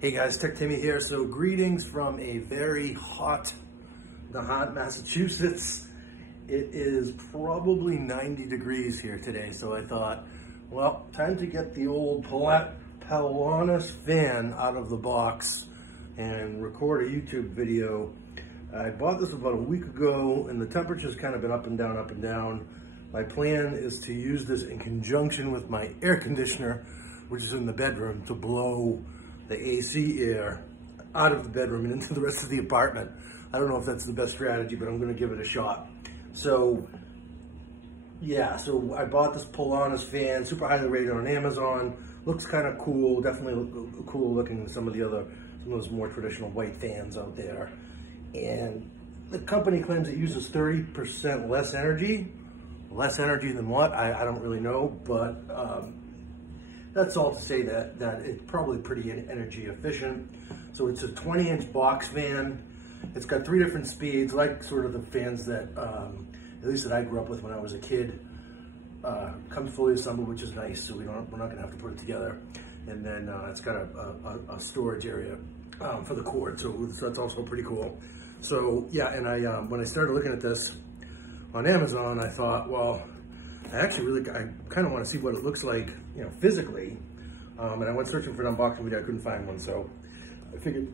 Hey guys, Tech Timmy here. So greetings from a very hot Nahant, Massachusetts. It is probably 90 degrees here today. So I thought, well, time to get the old Pelonis fan out of the box and record a YouTube video. I bought this about a week ago and the temperature's kind of been up and down, up and down. My plan is to use this in conjunction with my air conditioner, which is in the bedroom, to blow the AC air out of the bedroom and into the rest of the apartment. I don't know if that's the best strategy, but I'm gonna give it a shot. So, yeah, so I bought this Pelonis fan, super highly rated on Amazon. Looks kind of cool, definitely cool looking than some of those more traditional white fans out there. And the company claims it uses 30% less energy. Less energy than what? I don't really know, but that's all to say that it's probably pretty energy efficient. So it's a 20-inch box fan. It's got 3 different speeds, like sort of the fans that, at least that I grew up with when I was a kid. Comes fully assembled, which is nice, so we're not gonna have to put it together. And then it's got a storage area for the cord, so that's also pretty cool. So yeah, and when I started looking at this on Amazon, I thought, well, I kind of want to see what it looks like, you know, physically. And I went searching for an unboxing video, I couldn't find one. So I figured,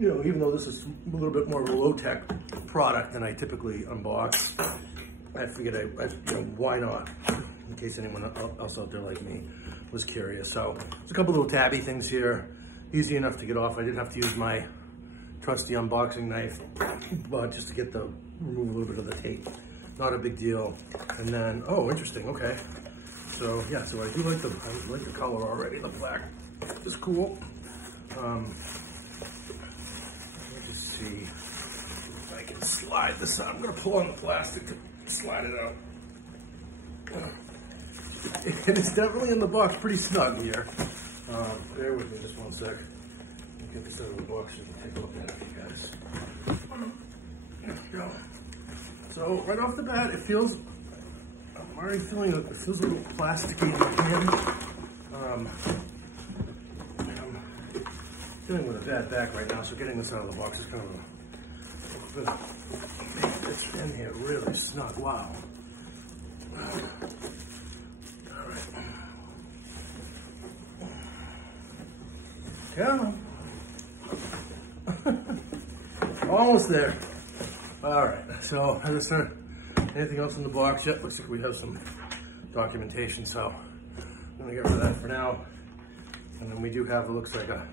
you know, even though this is a little bit more of a low-tech product than I typically unbox, I figured, you know, why not? In case anyone else out there like me was curious. So there's a couple little tabby things here, easy enough to get off. I didn't have to use my trusty unboxing knife, but just to remove a little bit of the tape. Not a big deal. And then, oh, interesting, okay. So yeah, so I like the color already, the black. Just cool. Let me just see if I can slide this out. I'm gonna pull on the plastic to slide it out. And it's definitely in the box, pretty snug here. Bear with me just one sec. I'll get this out of the box so you can take a look at it, you guys. There we go. So right off the bat, I'm already feeling it feels a little plasticky in my hand. I'm dealing with a bad back right now, so getting this out of the box is kind of make this in here really snug. Wow. All right. Yeah. Almost there. All right, so anything else in the box yet? Looks like we have some documentation, so I'm gonna get rid of that for now. And then we do have, it looks like a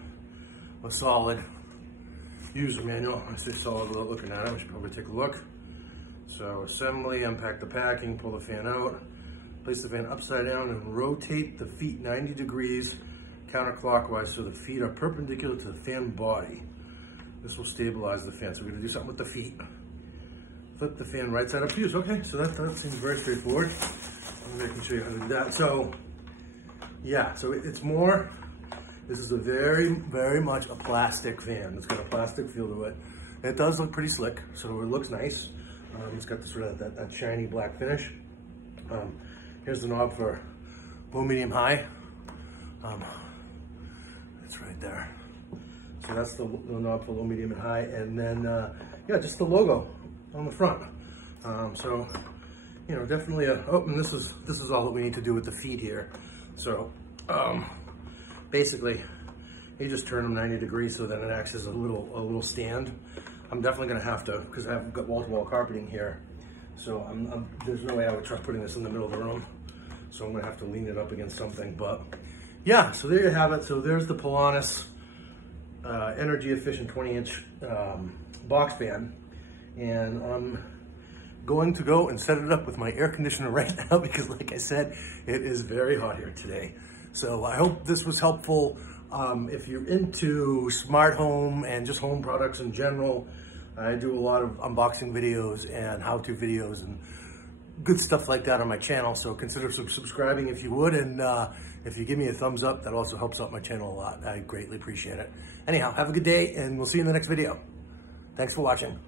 solid user manual. I say solid without looking at it, we should probably take a look. So assembly, unpack the packing, pull the fan out, place the fan upside down and rotate the feet 90 degrees counterclockwise so the feet are perpendicular to the fan body. This will stabilize the fan. So we're gonna do something with the feet. Flip the fan right side up to use. Okay, so that seems very straightforward. I can show you how to do that. So yeah, so it's more, this is a very, very much a plastic fan. It's got a plastic feel to it. It does look pretty slick, so it looks nice. It's got sort of that shiny black finish. Here's the knob for low, medium, high. It's right there. So that's the knob for low, medium, and high. And then, yeah, just the logo on the front. So, you know, definitely and this is all that we need to do with the feet here. So, basically, you just turn them 90 degrees so then it acts as a little stand. I'm definitely gonna have to, because I've got wall-to-wall carpeting here. So there's no way I would trust putting this in the middle of the room. So I'm gonna have to lean it up against something, but yeah, so there you have it. So there's the Pelonis energy efficient 20-inch box fan. And I'm going to go and set it up with my air conditioner right now because like I said, it is very hot here today. So I hope this was helpful. If you're into smart home and just home products in general, I do a lot of unboxing videos and how-to videos and good stuff like that on my channel. So consider subscribing if you would. And if you give me a thumbs up, that also helps out my channel a lot. I greatly appreciate it. Anyhow, have a good day and we'll see you in the next video. Thanks for watching.